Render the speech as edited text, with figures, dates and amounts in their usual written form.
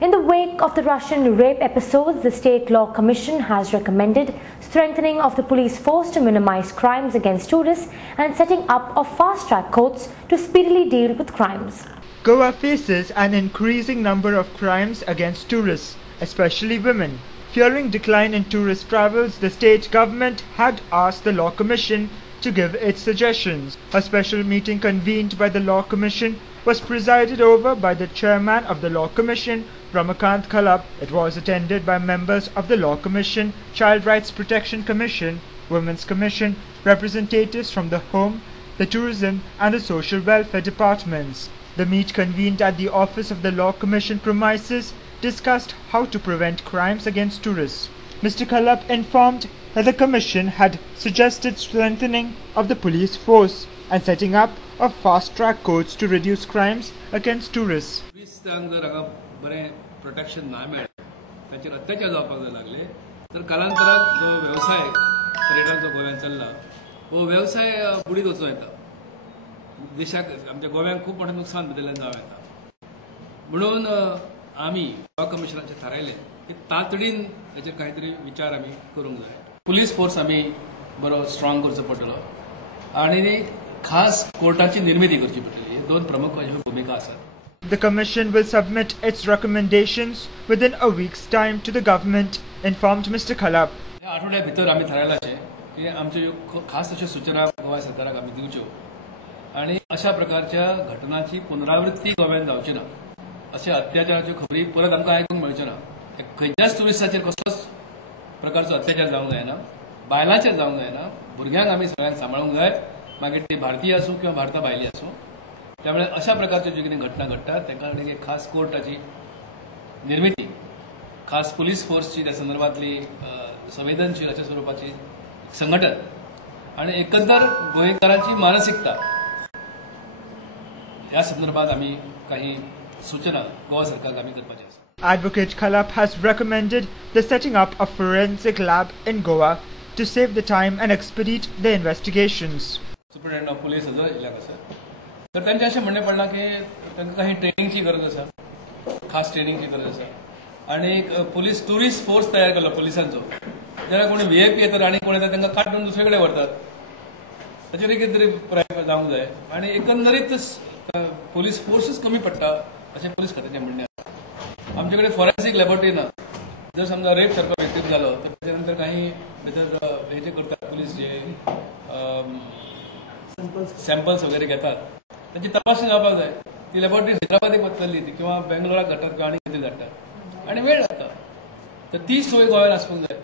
In the wake of the Russian rape episodes, the State Law Commission has recommended strengthening of the police force to minimize crimes against tourists and setting up of fast-track courts to speedily deal with crimes. Goa faces an increasing number of crimes against tourists, especially women. Fearing decline in tourist travels, the state government had asked the Law Commission to give its suggestions. A special meeting convened by the Law Commission was presided over by the chairman of the Law Commission, Ramakant Khalap. It was attended by members of the Law Commission, Child Rights Protection Commission, Women's Commission, representatives from the Home, the Tourism and the Social Welfare departments. The meet, convened at the office of the Law Commission premises, discussed how to prevent crimes against tourists. Mr. Khalap informed that the Commission had suggested strengthening of the police force and setting up of fast-track courts to reduce crimes against tourists. Protection ना मिळेल त्याचेर अत्याचार जावपाक लागले तर कालांतरात जो व्यवसाय पर्यटनाचो गोव्यात चल्ला हो व्यवसाय बुडीत वचूं येता देशाक आमच्या गोव्याक खूब मोठें नुकसान भितरल्यान जावं येता म्हणून आमी लॉ कमिशनाचेर थारायलें की तातडीन हेचेर कांय तरी विचार आमी करूंक जाय पुलीस फोर्स आमी बरो स्ट्रॉंग करचो पडटलो आनी खास कोर्टाची निर्मिती करची पडटली हे दोन प्रमुख भूमिका आसात. The Commission will submit its recommendations within a week's time to the government, informed Mr. Khalap. ह्या आठवड्या भितर आमी थारायलाचे की आमच्यो खास अश्यो सूचना गोवा सरकाराक आमी दिवच्यो आनी अशा प्रकारच्या घटनांची पुनरावृत्ती गोव्यात जावची ना अशा अत्याचाराच्यो खबरी परत आमकां आयकूंक मेळच्यो ना खंयच्याच टुरिस्टाचेर कसलोच प्रकारचो अत्याचार जावंक जायना बायलांचेर जावंक जायना भुरग्यांक आमी सगळ्यांक सांबाळूंक जाय मागीर ती भारतीय आसूं किंवा भारता भायली आसूं त्यामुळे अशा प्रकारच्या ज्यो कितें घटना घडटात त्या खातीर एक खास कोर्टाची निर्मिती खास पुलीस फोर्सची त्या संदर्भातली संवेदनशील अशा स्वरूपाची संघटन आणि एकंदर गोंयकारांची मानसिकता या संदर्भात आम्ही काही सूचना गोवा सरकारक आम्ही करपाचे आसा. Advocate Khalap has recommended the setting up a forensic lab in Goa to save the time and expedite the investigations. Superintendent of police हजर आशिल्ल्याक आसा तर त्यांचे अशें म्हणणें पडलां की तांकां काही ट्रेनिंगची गरज आसा खास ट्रेनिंगची गरज आसा आनी एक पुलीस टुरिस्ट फोर्स तयार केलो पुलिसांचो जाल्यार कोणी व्हीआयपी येतात आनी कोण येता तांकां काडून दुसरे कडेन व्हरतात ताचेर कितें तरी प्रयत्न जावंक जाय आनी एकंदरीत पुलीस फोर्सूच कमी पडटा अशें पुलीस खात्याचें म्हणणें आसा. आमचे कडेन फॉरेन्सीक लॅबोरेटरी ना जर समजा रेप सारको व्यक्तीक जालो तर ताचे नंतर काही भितर हेचे करतात पुलीस जे सॅम्पल्स वगैरे घेतात त्याची तपासणी जावपाक जाय ती लॅबोरेटरी हैदराबादेक वतली किंवा बेंगलोराक धाडटात किंवा आनी कितें धाडटात आनी वेळ लागता तर ती सोय गोंयांत आसपाक जाय.